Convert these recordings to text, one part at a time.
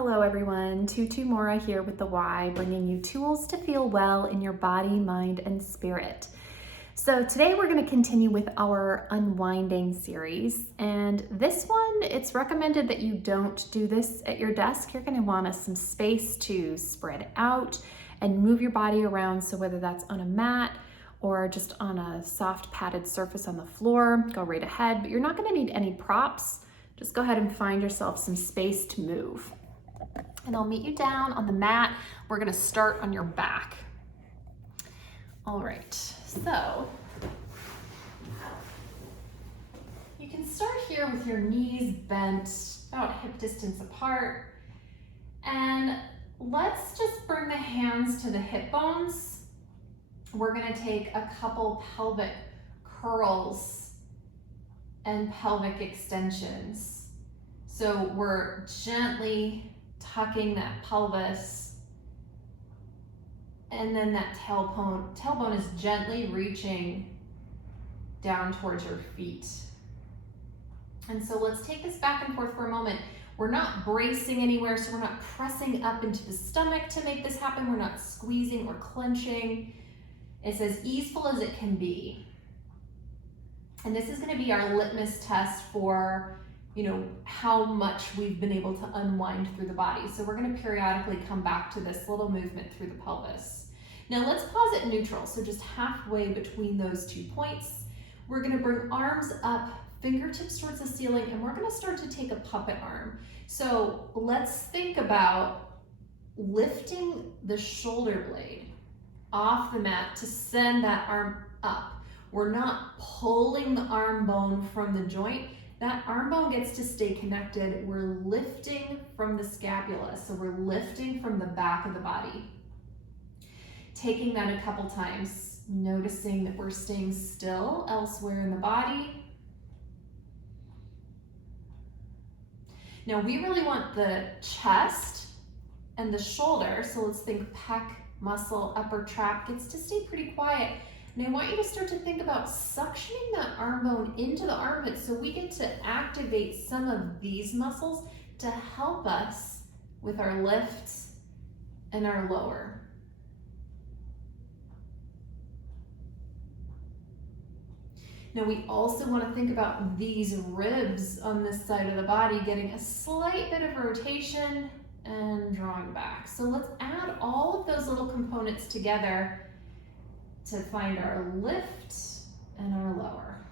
Hello everyone, Tutu Mora here with the Y, bringing you tools to feel well in your body, mind, and spirit. So today we're going to continue with our unwinding series, and this one, it's recommended that you don't do this at your desk. You're going to want some space to spread out and move your body around, so whether that's on a mat or just on a soft padded surface on the floor, go right ahead, but you're not going to need any props. Just go ahead and find yourself some space to move. And I'll meet you down on the mat. We're gonna start on your back. All right, so you can start here with your knees bent about hip distance apart. And let's just bring the hands to the hip bones. We're gonna take a couple pelvic curls and pelvic extensions. So we're gently tucking that pelvis, and then that tailbone is gently reaching down towards your feet. And so let's take this back and forth for a moment. We're not bracing anywhere, so we're not pressing up into the stomach to make this happen. We're not squeezing or clenching. It's as easeful as it can be. And this is going to be our litmus test for how much we've been able to unwind through the body. So we're going to periodically come back to this little movement through the pelvis. Now let's pause at neutral, so just halfway between those 2 points. We're going to bring arms up, fingertips towards the ceiling, and we're going to start to take a puppet arm. So let's think about lifting the shoulder blade off the mat to send that arm up. We're not pulling the arm bone from the joint. That arm bone gets to stay connected. We're lifting from the scapula, so we're lifting from the back of the body. Taking that a couple times, noticing that we're staying still elsewhere in the body. Now we really want the chest and the shoulder, so let's think pec, muscle, upper trap gets to stay pretty quiet. And I want you to start to think about suctioning that arm bone into the armpit, so we get to activate some of these muscles to help us with our lifts and our lower. Now we also want to think about these ribs on this side of the body getting a slight bit of rotation and drawing back. So let's add all of those little components together to find our lift and our lower.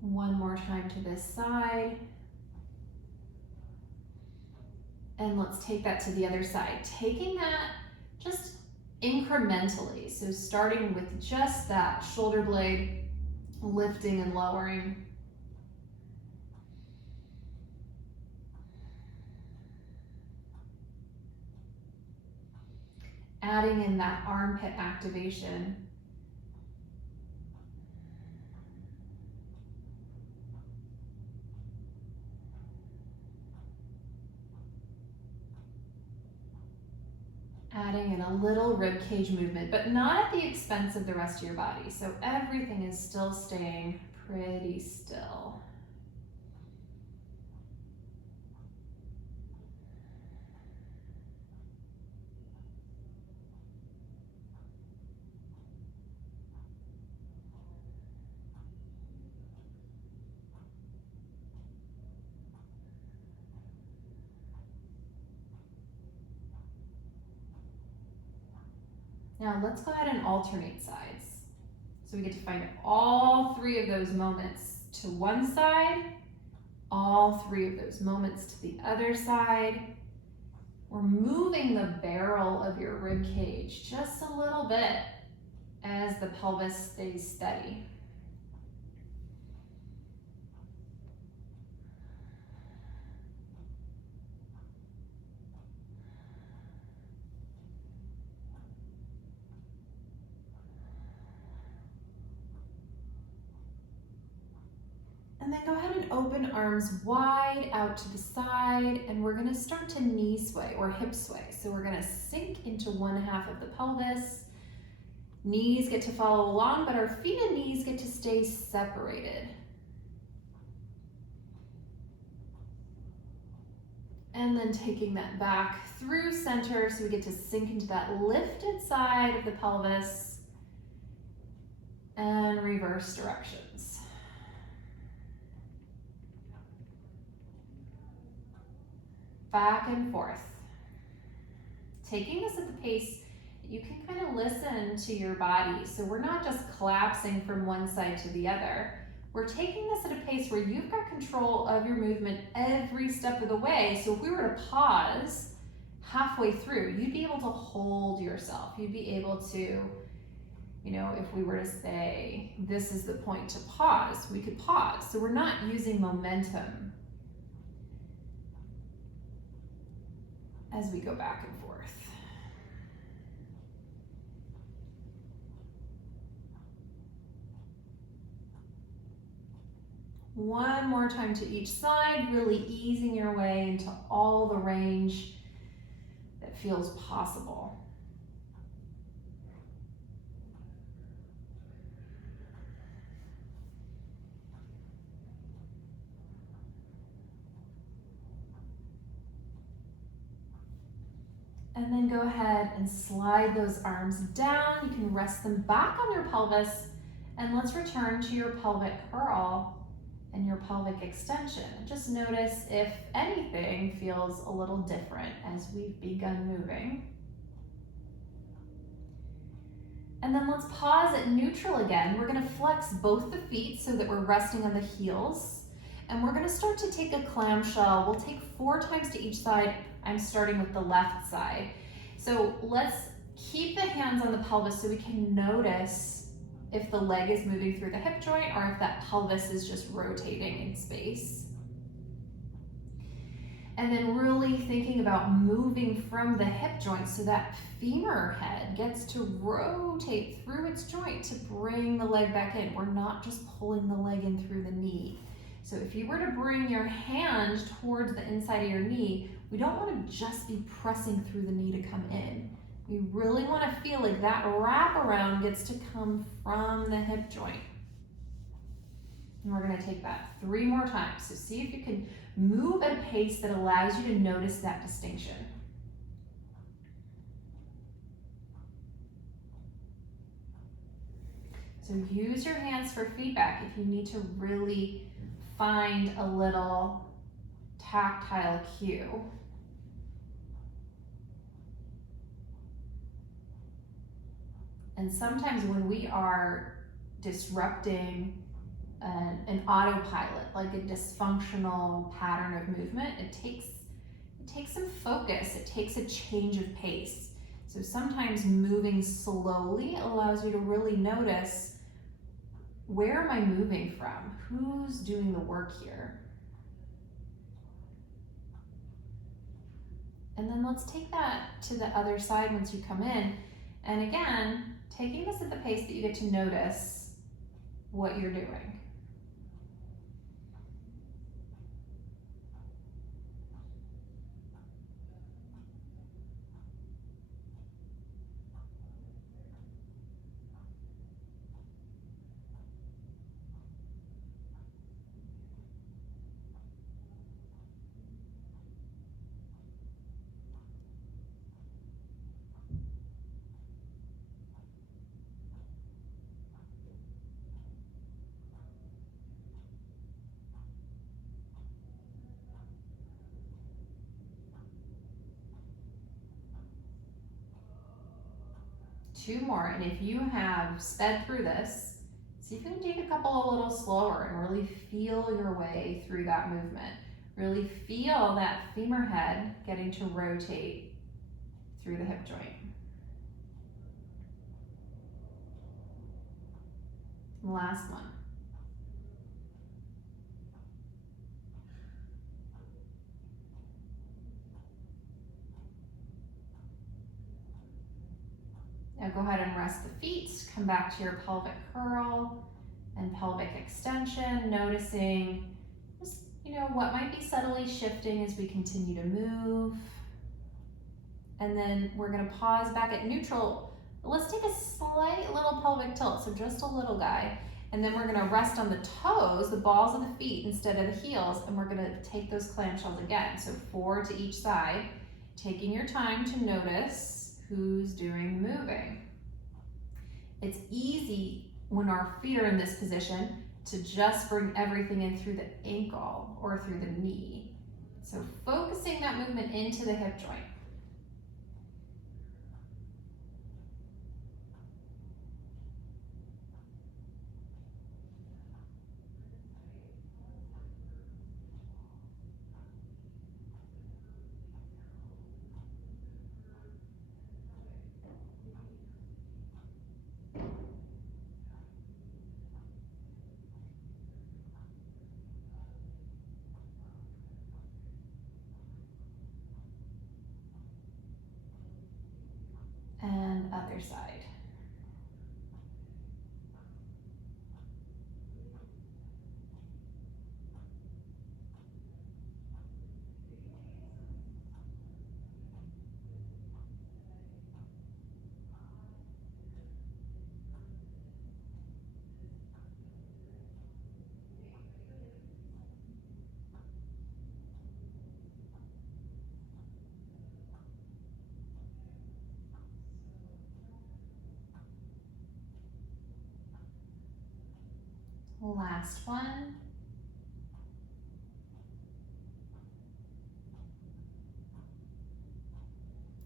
One more time to this side. And let's take that to the other side. Taking that just incrementally, so starting with just that shoulder blade, lifting and lowering. Adding in that armpit activation. Adding in a little rib cage movement, but not at the expense of the rest of your body. So everything is still staying pretty still. Now let's go ahead and alternate sides. So we get to find all 3 of those moments to one side, all 3 of those moments to the other side. We're moving the barrel of your rib cage just a little bit as the pelvis stays steady. And then go ahead and open arms wide out to the side, and we're gonna start to knee sway or hip sway. So we're gonna sink into one half of the pelvis. Knees get to follow along, but our feet and knees get to stay separated. And then taking that back through center so we get to sink into that lifted side of the pelvis and reverse directions. Back and forth. Taking this at the pace you can kind of listen to your body. So we're not just collapsing from one side to the other. We're taking this at a pace where you've got control of your movement every step of the way. So if we were to pause halfway through, you'd be able to hold yourself. You'd be able to, you know, if we were to say, this is the point to pause, we could pause. So we're not using momentum as we go back and forth. One more time to each side, really easing your way into all the range that feels possible. And then go ahead and slide those arms down. You can rest them back on your pelvis, and let's return to your pelvic curl and your pelvic extension. Just notice if anything feels a little different as we've begun moving. And then let's pause at neutral again. We're gonna flex both the feet so that we're resting on the heels. And we're gonna start to take a clamshell. We'll take 4 times to each side. I'm starting with the left side. So let's keep the hands on the pelvis so we can notice if the leg is moving through the hip joint or if that pelvis is just rotating in space. And then really thinking about moving from the hip joint so that femur head gets to rotate through its joint to bring the leg back in. We're not just pulling the leg in through the knee. So if you were to bring your hand towards the inside of your knee, we don't want to just be pressing through the knee to come in. We really want to feel like that wraparound gets to come from the hip joint. And we're going to take that 3 more times. So see if you can move at a pace that allows you to notice that distinction. So use your hands for feedback if you need to really find a little tactile cue. And sometimes when we are disrupting an autopilot, like a dysfunctional pattern of movement, it takes some focus, it takes a change of pace. So sometimes moving slowly allows you to really notice, where am I moving from? Who's doing the work here? And then let's take that to the other side once you come in. And again, taking this at the pace that you get to notice what you're doing. Two more, and if you have sped through this, see if you can take a couple a little slower and really feel your way through that movement. Really feel that femur head getting to rotate through the hip joint. Last one. Now go ahead and rest the feet, come back to your pelvic curl, and pelvic extension, noticing just, what might be subtly shifting as we continue to move. And then we're gonna pause back at neutral. Let's take a slight little pelvic tilt, so just a little guy. And then we're gonna rest on the toes, the balls of the feet instead of the heels, and we're gonna take those clamshells again. So 4 to each side, taking your time to notice who's doing the moving. It's easy when our feet are in this position to just bring everything in through the ankle or through the knee. So focusing that movement into the hip joint. And other side. Last one.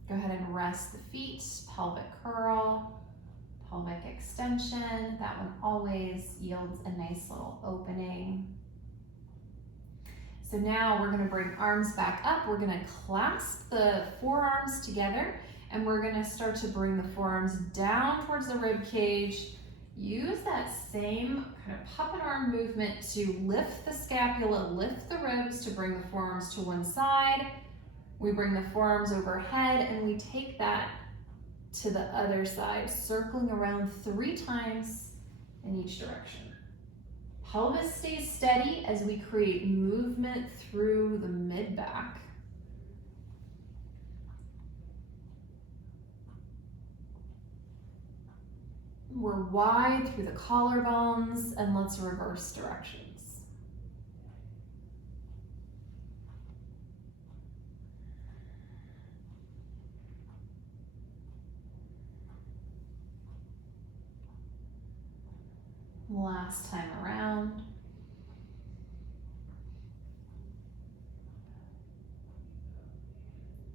Go ahead and rest the feet, pelvic curl, pelvic extension. That one always yields a nice little opening. So now we're gonna bring arms back up. We're gonna clasp the forearms together, and we're gonna start to bring the forearms down towards the rib cage. Use that same kind of puppet arm movement to lift the scapula, lift the ribs to bring the forearms to one side. We bring the forearms overhead and we take that to the other side, circling around 3 times in each direction. Pelvis stays steady as we create movement through the mid-back. We're wide through the collarbones, and let's reverse directions. Last time around.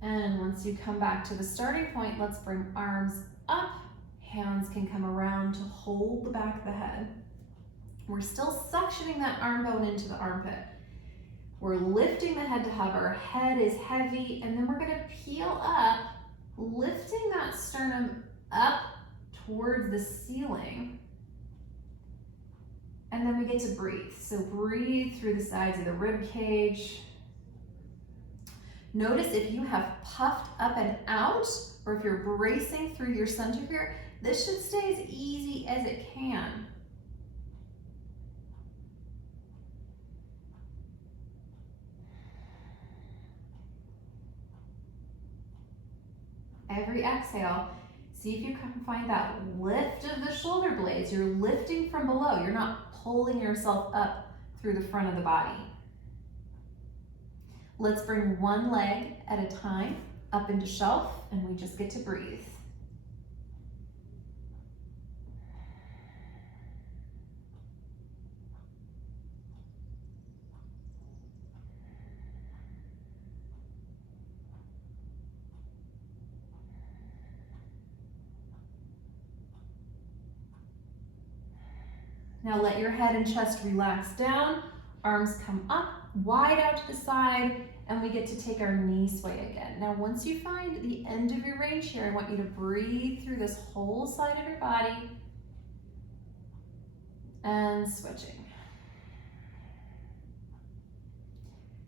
And once you come back to the starting point, let's bring arms up. Hands can come around to hold the back of the head. We're still suctioning that arm bone into the armpit. We're lifting the head to hover. Head is heavy, and then we're gonna peel up, lifting that sternum up towards the ceiling. And then we get to breathe. So breathe through the sides of the rib cage. Notice if you have puffed up and out, or if you're bracing through your center here, this should stay as easy as it can. Every exhale, see if you can find that lift of the shoulder blades. You're lifting from below. You're not pulling yourself up through the front of the body. Let's bring one leg at a time up into shelf, and we just get to breathe. Now let your head and chest relax down, arms come up, wide out to the side, and we get to take our knee sway again. Now once you find the end of your range here, I want you to breathe through this whole side of your body and switching.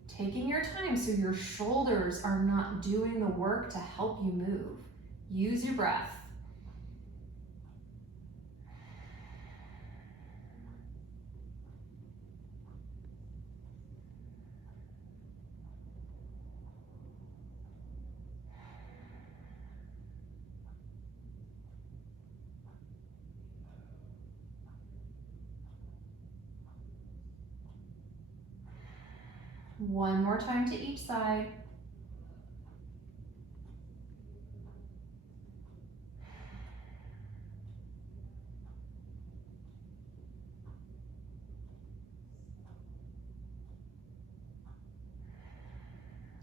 Taking your time so your shoulders are not doing the work to help you move. Use your breath. One more time to each side.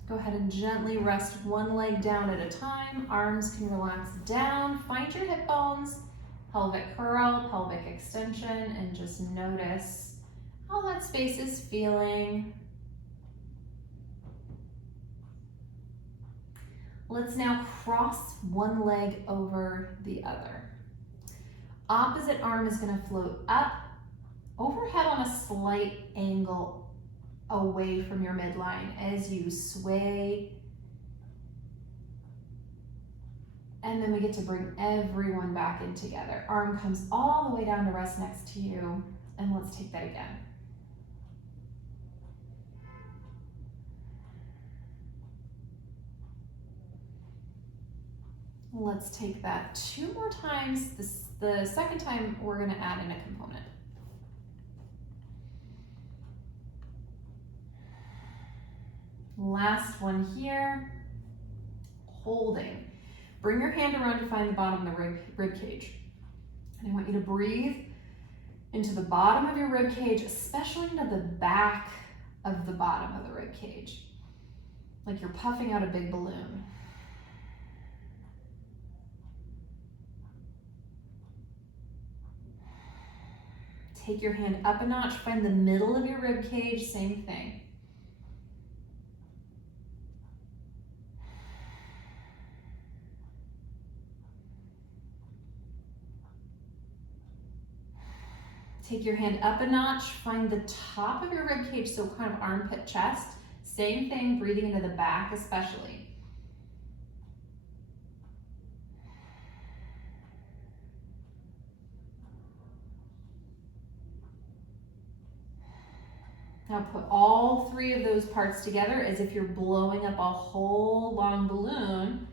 Go ahead and gently rest one leg down at a time. Arms can relax down. Find your hip bones, pelvic curl, pelvic extension, and just notice how that space is feeling. Let's now cross one leg over the other. Opposite arm is going to float up, overhead on a slight angle away from your midline as you sway. And then we get to bring everyone back in together. Arm comes all the way down to rest next to you. And let's take that again. Let's take that 2 more times. The second time we're going to add in a component. Last one here, holding. Bring your hand around to find the bottom of the rib cage. And I want you to breathe into the bottom of your rib cage, especially into the back of the bottom of the rib cage, like you're puffing out a big balloon. Take your hand up a notch, find the middle of your rib cage, same thing. Take your hand up a notch, find the top of your rib cage, so kind of armpit chest. Same thing, breathing into the back especially. Now put all 3 of those parts together as if you're blowing up a whole long balloon,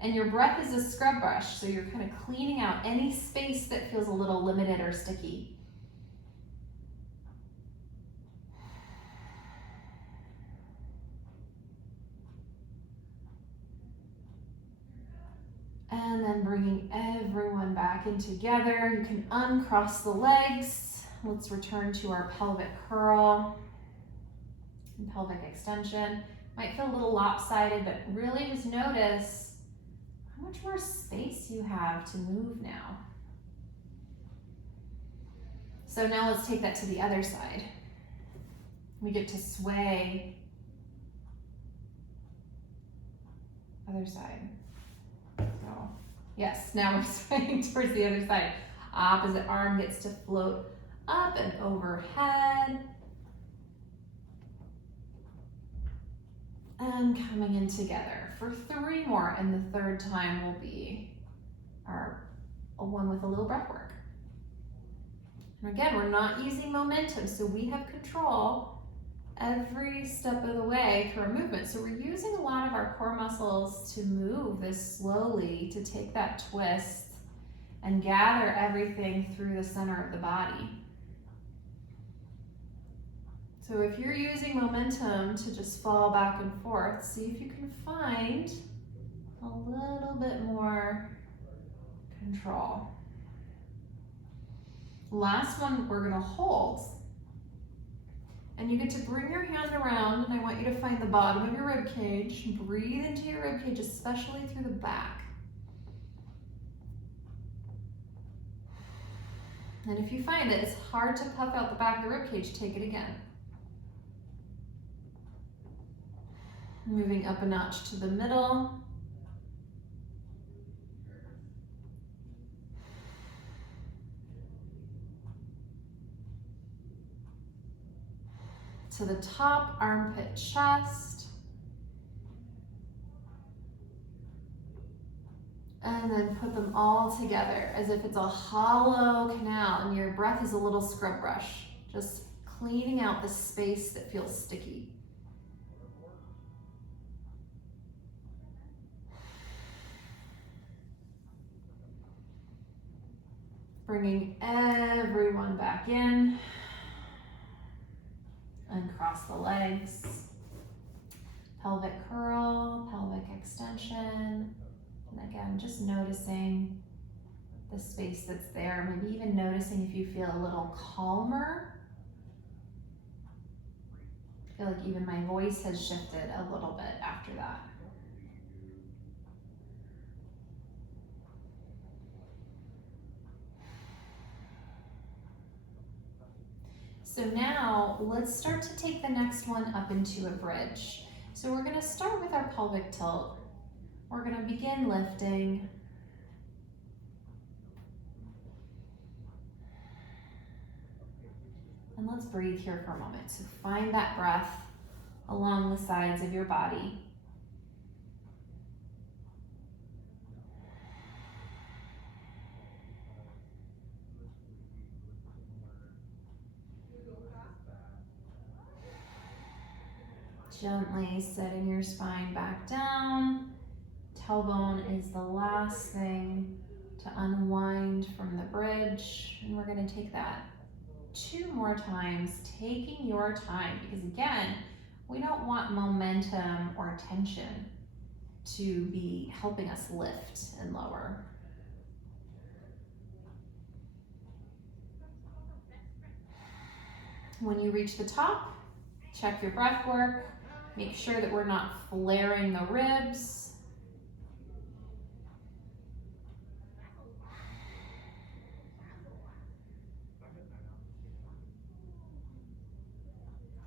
and your breath is a scrub brush, so you're kind of cleaning out any space that feels a little limited or sticky. And then bringing everyone back in together. You can uncross the legs. Let's return to our pelvic curl and pelvic extension. Might feel a little lopsided, but really just notice how much more space you have to move now. So now let's take that to the other side. We get to sway. Other side. So, yes, now we're swaying towards the other side. Opposite arm gets to float up and overhead. And coming in together for 3 more, and the third time will be our one with a little breath work. And again, we're not using momentum, so we have control every step of the way through our movement. So we're using a lot of our core muscles to move this slowly, to take that twist and gather everything through the center of the body. So if you're using momentum to just fall back and forth, see if you can find a little bit more control. Last one, we're gonna hold. And you get to bring your hand around, and I want you to find the bottom of your rib cage. Breathe into your rib cage, especially through the back. And if you find that it's hard to puff out the back of the rib cage, take it again. Moving up a notch to the middle. To the top, armpit, chest. And then put them all together as if it's a hollow canal and your breath is a little scrub brush, just cleaning out the space that feels sticky. Bringing everyone back in. Uncross the legs. pelvic curl, pelvic extension. And again, just noticing the space that's there. Maybe even noticing if you feel a little calmer. I feel like even my voice has shifted a little bit after that. So now let's start to take the next one up into a bridge. So we're going to start with our pelvic tilt. We're going to begin lifting. And let's breathe here for a moment. So find that breath along the sides of your body. Gently setting your spine back down. Tailbone is the last thing to unwind from the bridge. And we're going to take that 2 more times, taking your time, because again, we don't want momentum or tension to be helping us lift and lower. When you reach the top, check your breath work. Make sure that we're not flaring the ribs.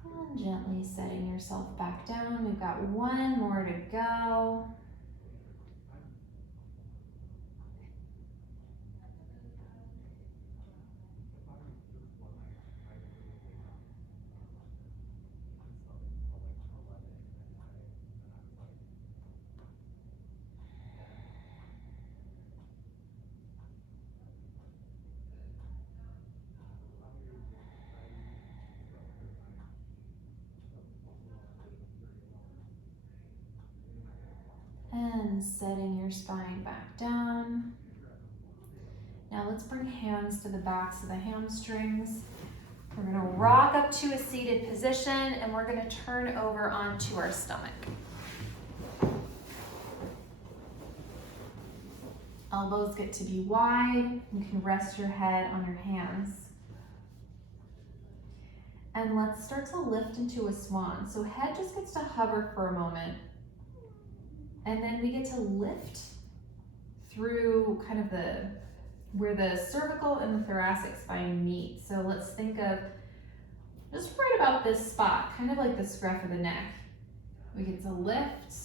And gently setting yourself back down. We've got 1 more to go. And setting your spine back down. Now let's bring hands to the backs of the hamstrings. We're going to rock up to a seated position and we're going to turn over onto our stomach. Elbows get to be wide. You can rest your head on your hands. And let's start to lift into a swan. So head just gets to hover for a moment. And then we get to lift through kind of where the cervical and the thoracic spine meet. So let's think of just right about this spot, kind of like the scruff of the neck. We get to lift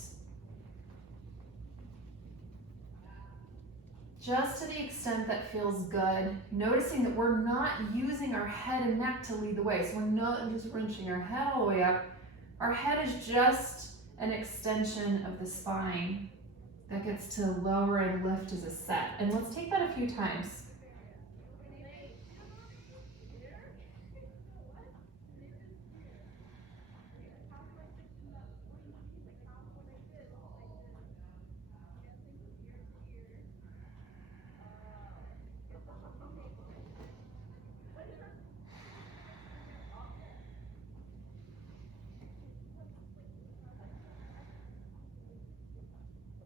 just to the extent that feels good, noticing that we're not using our head and neck to lead the way. So we're not just wrenching our head all the way up. Our head is just an extension of the spine that gets to lower and lift as a set. And let's take that a few times.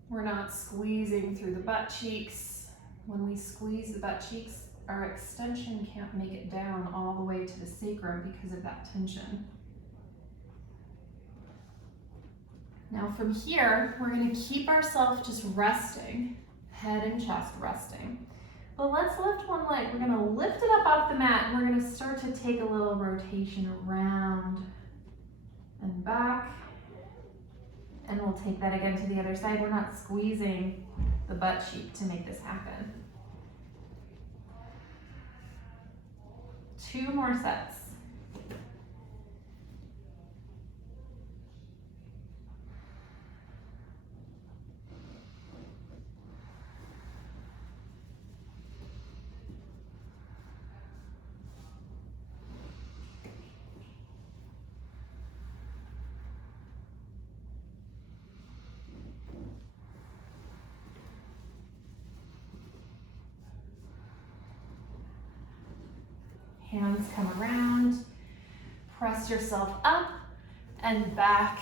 We're not squeezing through the butt cheeks. When we squeeze the butt cheeks, our extension can't make it down all the way to the sacrum because of that tension. Now from here, we're going to keep ourselves just resting, head and chest resting. But let's lift one leg. We're going to lift it up off the mat and we're going to start to take a little rotation around and back. And we'll take that again to the other side. We're not squeezing the butt cheek to make this happen. 2 more sets. Hands come around, press yourself up and back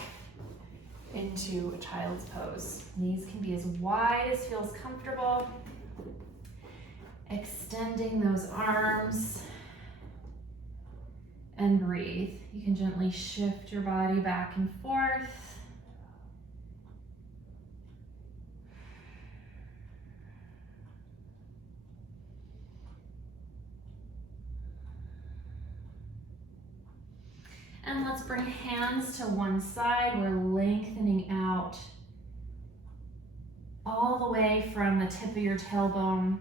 into a child's pose. Knees can be as wide as feels comfortable. Extending those arms and breathe. You can gently shift your body back and forth. And let's bring hands to one side. We're lengthening out all the way from the tip of your tailbone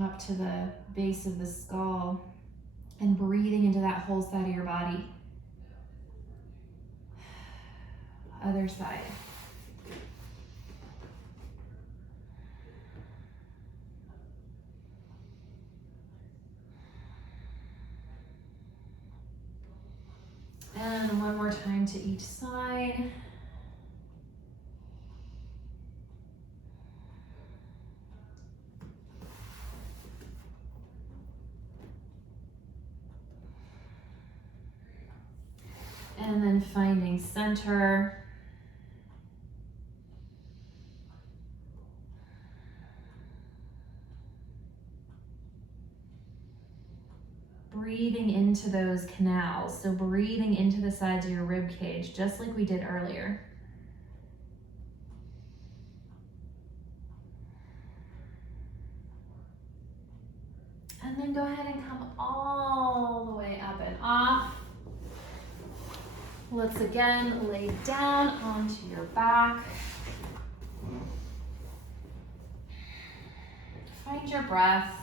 up to the base of the skull, and breathing into that whole side of your body. Other side. And one more time to each side. And then finding center. Breathing into those canals, so breathing into the sides of your rib cage, just like we did earlier. And then go ahead and come all the way up and off. Let's again lay down onto your back. Find your breath.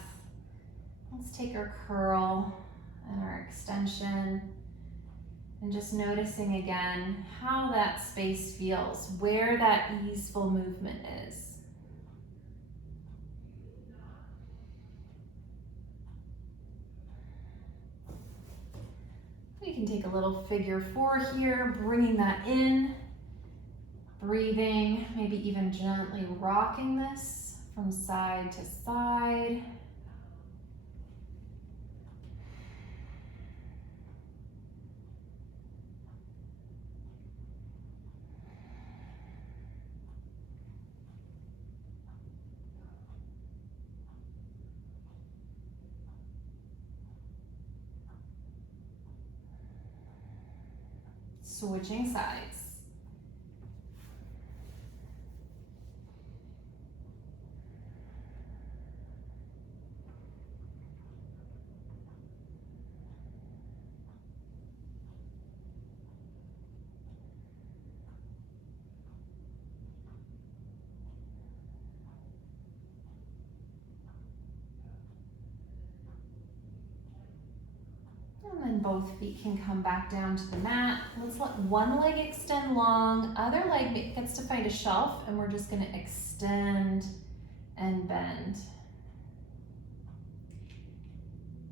Let's take our curl and our extension, and just noticing again how that space feels, where that easeful movement is. We can take a little figure 4 here, bringing that in, breathing, maybe even gently rocking this from side to side. Switching sides. And then both feet can come back down to the mat. Let's let one leg extend long, other leg gets to find a shelf, and we're just gonna extend and bend.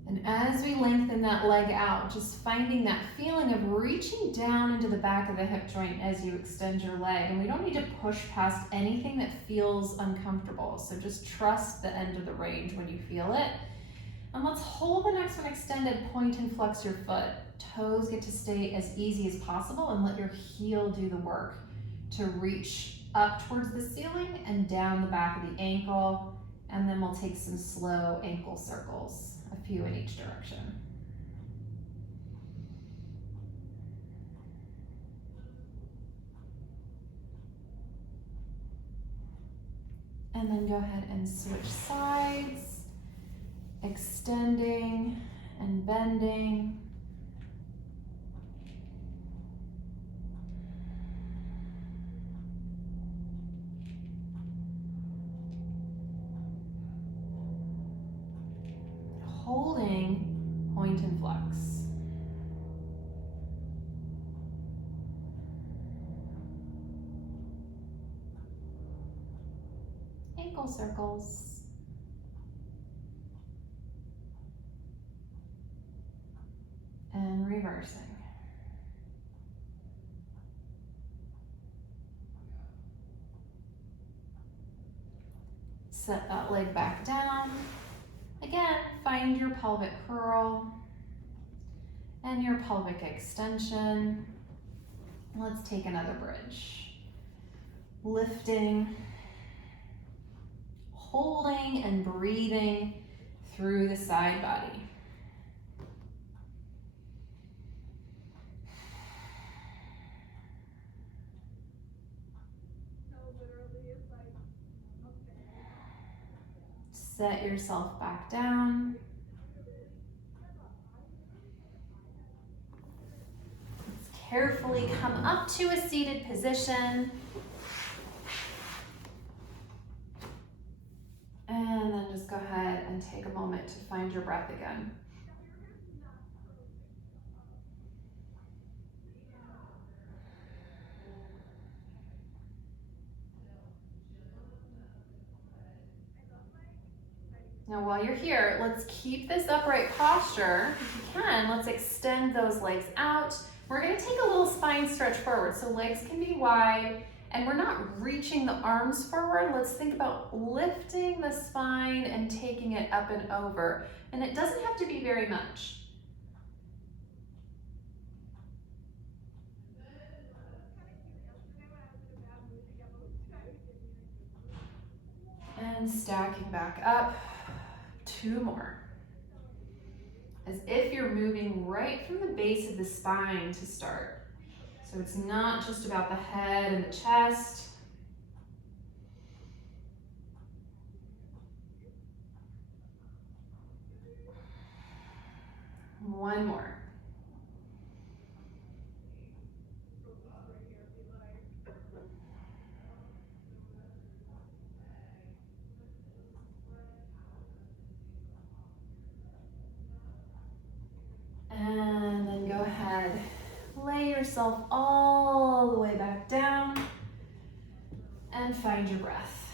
And as we lengthen that leg out, just finding that feeling of reaching down into the back of the hip joint as you extend your leg. And we don't need to push past anything that feels uncomfortable. So just trust the end of the range when you feel it. And let's hold the next one extended, point and flex your foot. Toes get to stay as easy as possible, and let your heel do the work to reach up towards the ceiling and down the back of the ankle. And then we'll take some slow ankle circles, a few in each direction. And then go ahead and switch sides, extending and bending. Holding point and flex. Ankle circles. And reversing. Set that leg back down. Again, find your pelvic curl and your pelvic extension. Let's take another bridge. Lifting, holding and breathing through the side body. Set yourself back down. Let's carefully come up to a seated position. And then just go ahead and take a moment to find your breath again. Now while you're here, let's keep this upright posture. If you can, let's extend those legs out. We're gonna take a little spine stretch forward, so legs can be wide, and we're not reaching the arms forward. Let's think about lifting the spine and taking it up and over. And it doesn't have to be very much. And stacking back up. 2 more. As if you're moving right from the base of the spine to start. So it's not just about the head and the chest. One more. And then go ahead, lay yourself all the way back down and find your breath.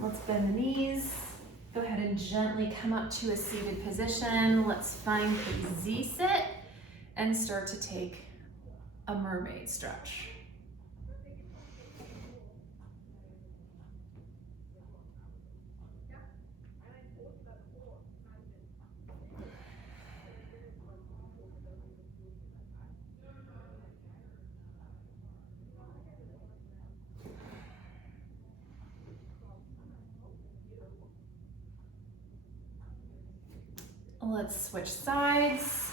Let's bend the knees. Go ahead and gently come up to a seated position. Let's find a Z-sit and start to take a mermaid stretch. Let's switch sides.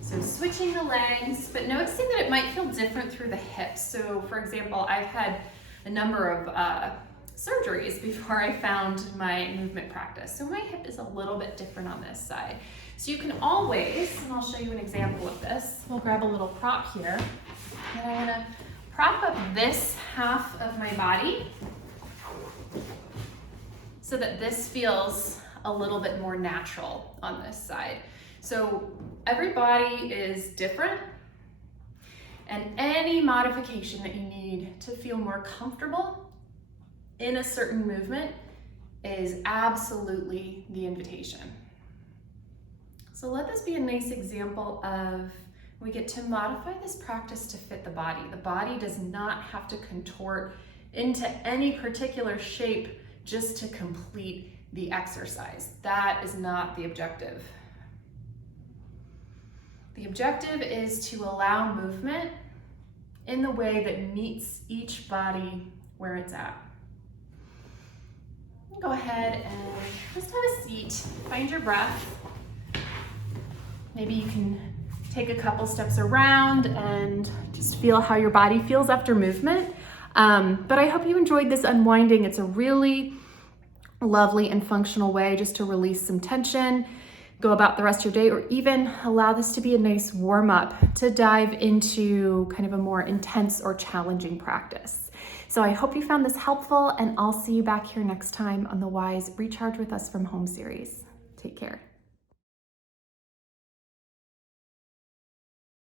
So switching the legs, but noticing that it might feel different through the hips. So for example, I've had a number of surgeries before I found my movement practice. So my hip is a little bit different on this side. So you can always, and I'll show you an example of this. We'll grab a little prop here. And I'm gonna prop up this half of my body so that this feels a little bit more natural on this side. So every body is different, and any modification that you need to feel more comfortable in a certain movement is absolutely the invitation. So let this be a nice example of we get to modify this practice to fit the body. The body does not have to contort into any particular shape just to complete the exercise. That is not the objective. The objective is to allow movement in the way that meets each body where it's at. Go ahead and just have a seat, find your breath. Maybe you can take a couple steps around and just feel how your body feels after movement. But I hope you enjoyed this unwinding. It's a really lovely and functional way just to release some tension, go about the rest of your day, or even allow this to be a nice warm-up to dive into kind of a more intense or challenging practice. So I hope you found this helpful, and I'll see you back here next time on the Wise Recharge with Us from Home series. Take care.